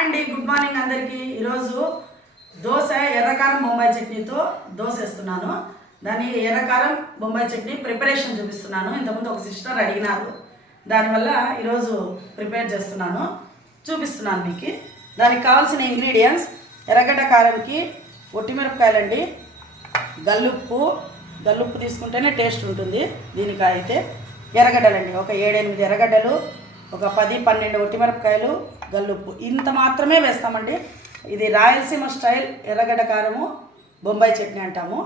Hi అండి, good morning అందరికీ. ఈరోజు దోశ ఎర్రకారం బొంబాయి చట్నీతో దోశ వేస్తున్నాను. దాని ఎర్రకారం బొంబాయి చట్నీ ప్రిపరేషన్ చూపిస్తున్నాను. ఇంతకుముందు ఒక సిస్టర్ అడిగినారు, దానివల్ల ఈరోజు ప్రిపేర్ చేస్తున్నాను, చూపిస్తున్నాను మీకు. దానికి కావాల్సిన ఇంగ్రీడియంట్స్: ఎర్రగడ్డ కారంకి ఒట్టిమిరపకాయలండి, గల్లుప్పు తీసుకుంటేనే టేస్ట్ ఉంటుంది. దీనికి అయితే ఎర్రగడ్డలండి, ఒక 7-8 ఎర్రగడ్డలు, ఒక 10-12 ఒట్టిమిరపకాయలు, గల్లుప్పు, ఇంత మాత్రమే వేస్తామండి. ఇది రాయలసీమ స్టైల్ ఎర్రగడ్డ కారము బొంబాయి చట్నీ అంటాము.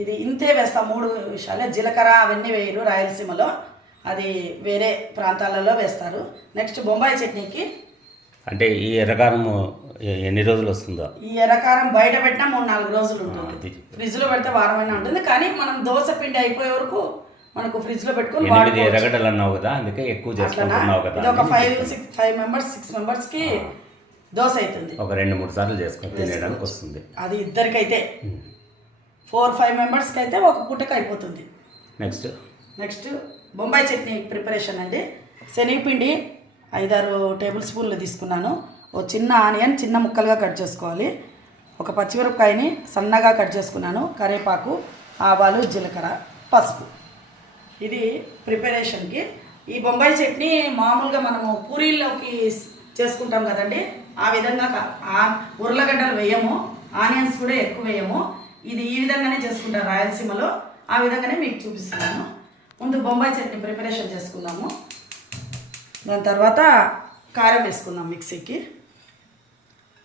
ఇది ఇంతే వేస్తాం. 3 విషయాలే. జీలకర్ర అవన్నీ వేయరు రాయలసీమలో, అది వేరే ప్రాంతాలలో వేస్తారు. నెక్స్ట్ బొంబాయి చట్నీకి అంటే ఈ ఎర్రకారము ఎన్ని రోజులు వస్తుందో? ఈ ఎర్రకారం బయట పెట్టినా 3-4 రోజులు ఉంటుంది. ఫ్రిడ్జ్లో పెడితే వారమైనా ఉంటుంది, కానీ మనం దోశ పిండి అయిపోయే వరకు మనకు ఫ్రిడ్జ్లో పెట్టుకుని ఎర్రగడ్డలు అన్నావు కదా, అందుకే ఎక్కువ చేసుకుంటున్నావు కదా. ఇది ఒక 5 మెంబర్స్ 6 మెంబర్స్కి దోశ అవుతుంది. ఒక 2-3 సార్లు చేసుకొని తినడానికి వస్తుంది. అది ఇద్దరికైతే 4-5 మెంబర్స్కి అయితే ఒక పూటకి అయిపోతుంది. నెక్స్ట్ బొంబాయి చట్నీ ప్రిపరేషన్ అండి. శనగపిండి 5-6 టేబుల్ స్పూన్లు తీసుకున్నాను. ఒక చిన్న ఆనియన్ చిన్న ముక్కలుగా కట్ చేసుకోవాలి. ఒక పచ్చిమిరపకాయని సన్నగా కట్ చేసుకున్నాను. కరివేపాకు, ఆవాలు, జీలకర్ర, పసుపు. ఇది ప్రిపరేషన్కి. ఈ బొంబాయి చట్నీ మామూలుగా మనము పూరీల్లోకి చేసుకుంటాం కదండి, ఆ విధంగా ఉర్లగడ్డలు వేయము, ఆనియన్స్ కూడా ఎక్కువ వేయము. ఇది ఈ విధంగానే చేసుకుంటారు రాయలసీమలో, ఆ విధంగానే మీకు చూపిస్తున్నాను. ముందు బొంబాయి చట్నీ ప్రిపరేషన్ చేసుకుందాము. దాని తర్వాత కారం వేసుకుందాం మిక్సీకి.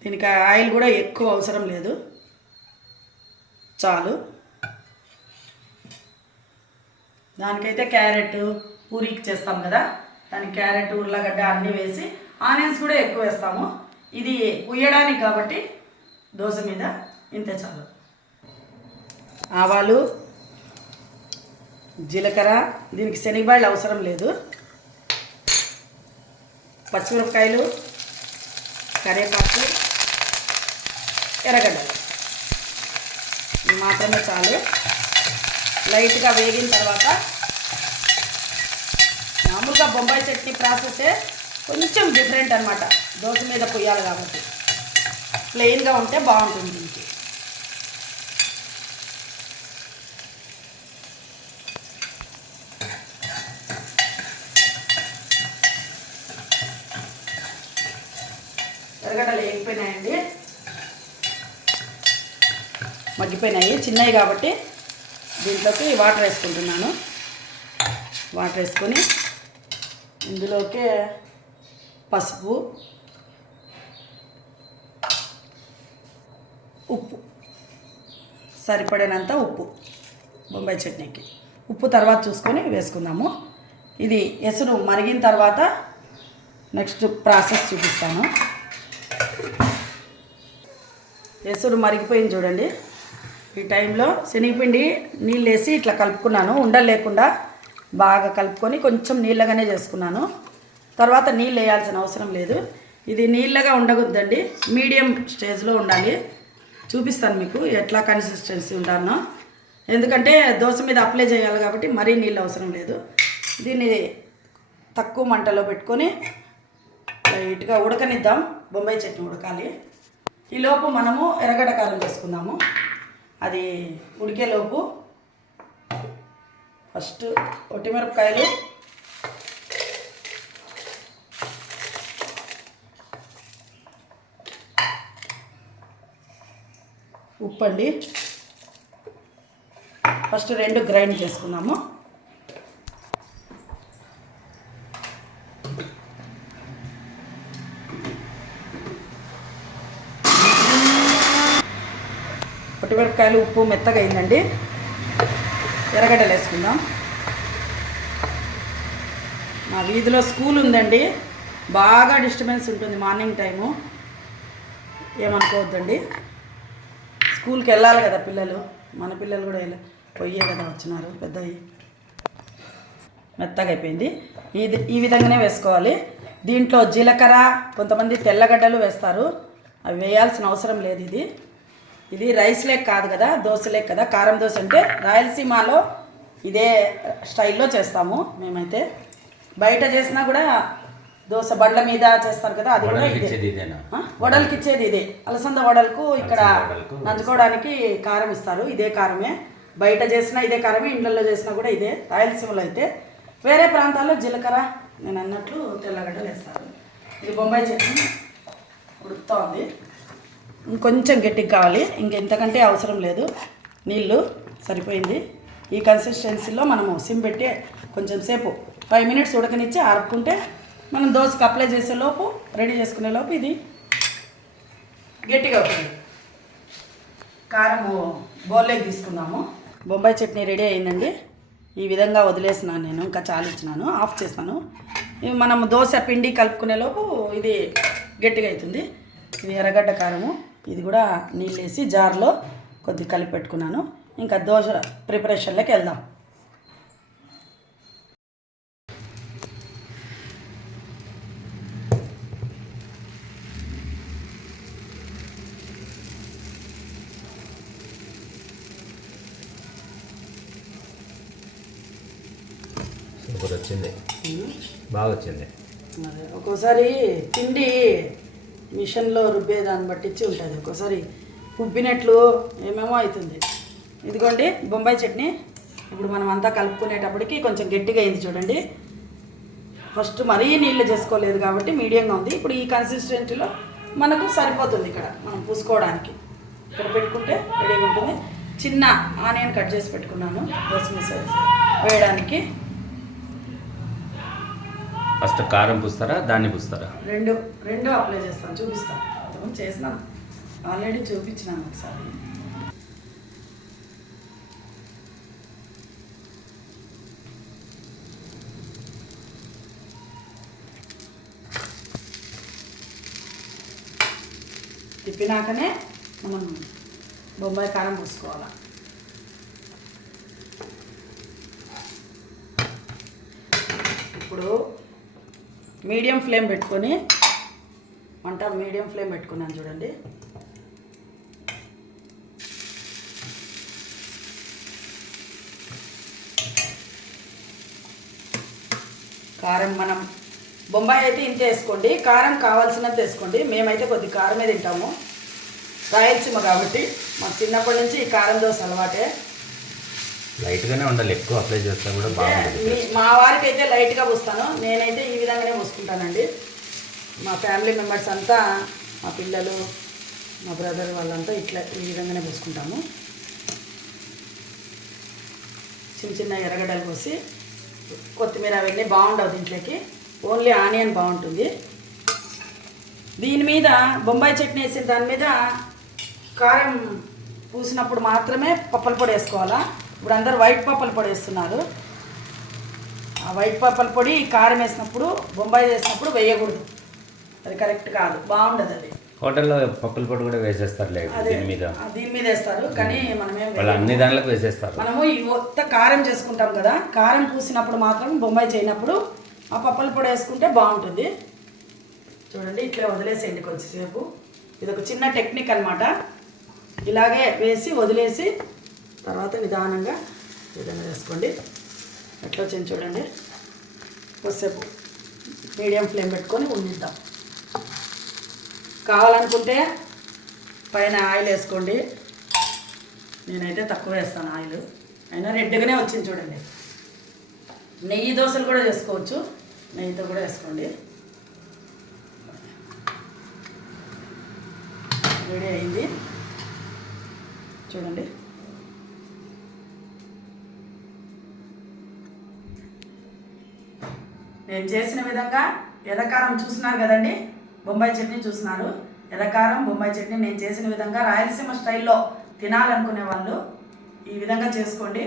దీనికి ఆయిల్ కూడా ఎక్కువ అవసరం లేదు, చాలు. దానికైతే క్యారెట్ పూరీకి చేస్తాం కదా, దానికి క్యారెట్, ఉర్లగడ్డ అన్నీ వేసి ఆనియన్స్ కూడా ఎక్కువ వేస్తాము. ఇది ఉయ్యడానికి కాబట్టి దోశ మీద ఇంతే చాలు. ఆవాలు, జీలకర్ర, దీనికి శనగబాయలు అవసరం లేదు, పచ్చిమిరపకాయలు, కరివేపాకు, ఎర్రగడ్డలు మాత్రమే చాలు. లైట్గా వేగిన తర్వాత మామూలుగా బొంబాయి చట్నీ ప్రాసెసే కొంచెం డిఫరెంట్ అనమాట. దోశ మీద పొయ్యాలి కాబట్టి ప్లెయిన్గా ఉంటే బాగుంటుంది. దీనికి ఎర్రగడ్డలు వేగిపోయినాయండి, మగ్గిపోయినాయి. చిన్నవి కాబట్టి దీంట్లోకి వాటర్ వేసుకుంటున్నాను. వాటర్ వేసుకొని ఇందులోకి పసుపు, ఉప్పు, సరిపడినంత ఉప్పు బొంబాయి చట్నీకి. ఉప్పు తర్వాత చూసుకొని వేసుకుందాము. ఇది ఎసురు మరిగిన తర్వాత నెక్స్ట్ ప్రాసెస్ చూపిస్తాను. ఎసురు మరిగిపోయింది చూడండి. ఈ టైంలో శనగపిండి నీళ్ళు వేసి ఇట్లా కలుపుకున్నాను, ఉండలు లేకుండా బాగా కలుపుకొని కొంచెం నీళ్ళగానే చేసుకున్నాను. తర్వాత నీళ్ళు వేయాల్సిన అవసరం లేదు. ఇది నీళ్ళగా ఉండకూడదండి, మీడియం స్టేజ్లో ఉండాలి. చూపిస్తాను మీకు ఎట్లా కన్సిస్టెన్సీ ఉండాలనో, ఎందుకంటే దోశ మీద అప్లై చేయాలి కాబట్టి మరీ నీళ్ళు అవసరం లేదు. దీన్ని తక్కువ మంటలో పెట్టుకొని లైట్గా ఉడకనిద్దాం. బొంబాయి చట్నీ ఉడకాలి. ఈలోపు మనము ఎర్రగడ్డ కారం చేసుకుందాము. అది ఉడికేలోపు ఫస్ట్ ఒట్టిమిరపకాయలు, ఉప్పు అండి, ఫస్ట్ 2 గ్రైండ్ చేసుకుందాము. ఒట్టిమిరపకాయలు, ఉప్పు మెత్తగా అయిందండి. ఎర్రగడ్డలు వేసుకుందాం. మా వీధిలో స్కూల్ ఉందండి, బాగా డిస్టర్బెన్స్ ఉంటుంది మార్నింగ్ టైము, ఏమనుకోవద్దండి. స్కూల్కి వెళ్ళాలి కదా పిల్లలు, మన పిల్లలు కూడా పోయే కదా వచ్చినారు పెద్దవి. మెత్తగా అయిపోయింది. ఈ విధంగానే వేసుకోవాలి. దీంట్లో జీలకర్ర, కొంతమంది తెల్లగడ్డలు వేస్తారు, అవి వేయాల్సిన అవసరం లేదు. ఇది రైస్ లేక్ కాదు కదా, దోశ లేక్ కదా. కారం దోశ అంటే రాయలసీమలో ఇదే స్టైల్లో చేస్తాము మేమైతే. బయట చేసినా కూడా దోశ బండ్ల మీద చేస్తారు కదా, అది కూడా వడలకి ఇదే. ఇచ్చేది ఇదేనా? వడలకి ఇచ్చేది ఇదే. అలసంద వడలకు ఇక్కడ వడలకు నంచుకోవడానికి కారం ఇస్తారు, ఇదే కారమే. బయట చేసినా ఇదే కారమే, ఇండ్లలో చేసినా కూడా ఇదే. రాయలసీమలో అయితే, వేరే ప్రాంతాల్లో జీలకర్ర నేను అన్నట్లు తెల్లగడ్డలు వేస్తారు. ఇది బొంబాయి చట్నీ ఉడుకుతూ ఉంది. ఇంకొంచెం గట్టిగా కావాలి, ఇంకెంతకంటే అవసరం లేదు. నీళ్ళు సరిపోయింది. ఈ కన్సిస్టెన్సీలో మనము సిమ్ పెట్టి కొంచెం సేపు 5 మినిట్స్ ఉడకనిచ్చి ఆరుకుంటే మనం దోశకు అప్లై చేసే లోపు, రెడీ చేసుకునే లోపు ఇది గట్టిగా అవుతుంది. కారము బౌల్లోకి తీసుకుందాము. బొంబాయి చట్నీ రెడీ అయిందండి. ఈ విధంగా వదిలేసినాను నేను, ఇంకా చాలిచ్చినాను, ఆఫ్ చేస్తాను. ఇవి మనం దోశ పిండి కలుపుకునే లోపు ఇది గట్టిగా అవుతుంది. ఇది ఎర్రగడ్డ కారము, ఇది కూడా నీళ్ళు వేసి జార్లో కొద్దిగా కలిపి పెట్టుకున్నాను. ఇంకా దోశ ప్రిపరేషన్లోకి వెళ్దాం. సూపర్ వచ్చింది, బాగా వచ్చింది. అదే ఒక్కోసారి పిండి మిషన్లో రుబ్బే దాన్ని బట్టించి ఉంటుంది, ఒక్కోసారి ఉబ్బినట్లు ఏమేమో అవుతుంది. ఇదిగోండి బొంబాయి చట్నీ. ఇప్పుడు మనం అంతా కలుపుకునేటప్పటికి కొంచెం గట్టిగా అయింది చూడండి. ఫస్ట్ మరీ నీళ్ళు చేసుకోలేదు కాబట్టి మీడియంగా ఉంది. ఇప్పుడు ఈ కన్సిస్టెన్సీలో మనకు సరిపోతుంది. ఇక్కడ మనం పూసుకోవడానికి ఇక్కడ పెట్టుకుంటే రెడీగా ఉంటుంది. చిన్న ఆనియన్ కట్ చేసి పెట్టుకున్నాను దోశ మిక్స్ వేయడానికి. ఫస్ట్ కారం పూస్తారా, దాన్ని పూస్తారా? రెండు అప్లై చేస్తాను, చూపిస్తాను. చేసినాను ఆల్రెడీ, చూపించినాను ఒకసారి. తిప్పినాకనే మనం బొంబాయి కారం పూసుకోవాలి. ఇప్పుడు మీడియం ఫ్లేమ్ పెట్టుకొని, మంట మీడియం ఫ్లేమ్ పెట్టుకున్నాను చూడండి. కారం మనం బొంబాయి అయితే ఇంత వేసుకోండి, కారం కావాల్సినంత వేసుకోండి. మేమైతే కొద్ది కారమే తింటాము, రాయలసీమ కాబట్టి. మాకు చిన్నప్పటి నుంచి ఈ కారం దోశ అలవాటే. లైట్గానే ఉండాలి, ఎక్కువ అప్లై చేస్తే కూడా బాగుంటుంది. మా వారికి అయితే లైట్గా పూస్తాను, నేనైతే ఈ విధంగానే పూసుకుంటానండి. మా ఫ్యామిలీ మెంబర్స్ అంతా, మా పిల్లలు, మా బ్రదర్ వాళ్ళంతా ఇట్లా ఈ విధంగానే పూసుకుంటాము. చిన్న చిన్న ఎర్రగడ్డలు కోసి, కొత్తిమీర అవన్నీ బాగుండవు దీంట్లోకి, ఓన్లీ ఆనియన్ బాగుంటుంది. దీని మీద బొంబాయి చట్నీ వేసిన దాని మీద కారం పూసినప్పుడు మాత్రమే పప్పల పొడి వేసుకోవాలా. ఇప్పుడు అందరు వైట్ పప్పల పొడి వేస్తున్నారు. ఆ వైట్ పప్పల పొడి కారం వేసినప్పుడు, బొంబాయి వేసినప్పుడు వేయకూడదు, అది కరెక్ట్ కాదు, బాగుండదు. అది హోటల్లో పప్పుల పొడి కూడా వేసేస్తారు, దీని మీద వేస్తారు, కానీ మనమేం వాళ్ళు అన్ని దాంట్లోకి వేసేస్తారు. మనము ఈ మొత్త కారం చేసుకుంటాం కదా, కారం పూసినప్పుడు మాత్రం, బొంబాయి చేయనప్పుడు ఆ పప్పల పొడి వేసుకుంటే బాగుంటుంది. చూడండి ఇట్లా వదిలేసేయండి కొంచెంసేపు. ఇది ఒక చిన్న టెక్నిక్ అన్నమాట. ఇలాగే వేసి వదిలేసి తర్వాత నిదానంగా ఏదైనా వేసుకోండి. ఎట్లా వచ్చింది చూడండి. కొద్దిసేపు మీడియం ఫ్లేమ్ పెట్టుకొని ఉండిద్దాం. కావాలనుకుంటే పైన ఆయిల్ వేసుకోండి, నేనైతే తక్కువ వేస్తాను ఆయిల్, అయినా రెడ్గానే వచ్చింది చూడండి. నెయ్యి దోశలు కూడా చేసుకోవచ్చు, నెయ్యితో కూడా వేసుకోండి. రెడీ అయింది చూడండి. నేను చేసిన విధంగా ఎర్రకారం చూస్తున్నారు కదండి, బొంబాయి చట్నీ చూస్తున్నారు. ఎర్రకారం బొంబాయి చట్నీ నేను చేసిన విధంగా రాయలసీమ స్టైల్లో తినాలనుకునే వాళ్ళు ఈ విధంగా చేసుకోండి.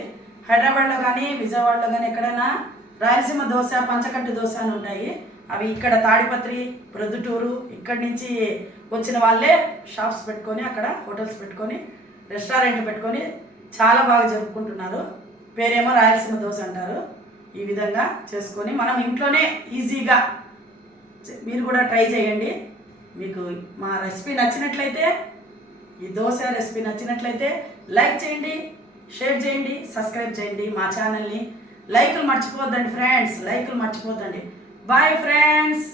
హైదరాబాద్లో కానీ విజయవాడలో కానీ ఎక్కడైనా రాయలసీమ దోశ, పంచకట్టు దోశ అని ఉంటాయి. అవి ఇక్కడ తాడిపత్రి, ప్రొద్దుటూరు ఇక్కడి నుంచి వచ్చిన వాళ్ళే షాప్స్ పెట్టుకొని, అక్కడ హోటల్స్ పెట్టుకొని, రెస్టారెంట్ పెట్టుకొని చాలా బాగా జరుపుకుంటున్నారు. పేరేమో రాయలసీమ దోశ అంటారు. ఈ విధంగా చేసుకొని మనం ఇంట్లోనే ఈజీగా మీరు కూడా ట్రై చేయండి. మీకు మా రెసిపీ నచ్చినట్లయితే, ఈ దోశ రెసిపీ నచ్చినట్లయితే లైక్ చేయండి, షేర్ చేయండి, సబ్స్క్రైబ్ చేయండి మా ఛానల్ని. లైకులు మర్చిపోద్దండి ఫ్రెండ్స్, లైకులు మర్చిపోద్దండి. Bye friends.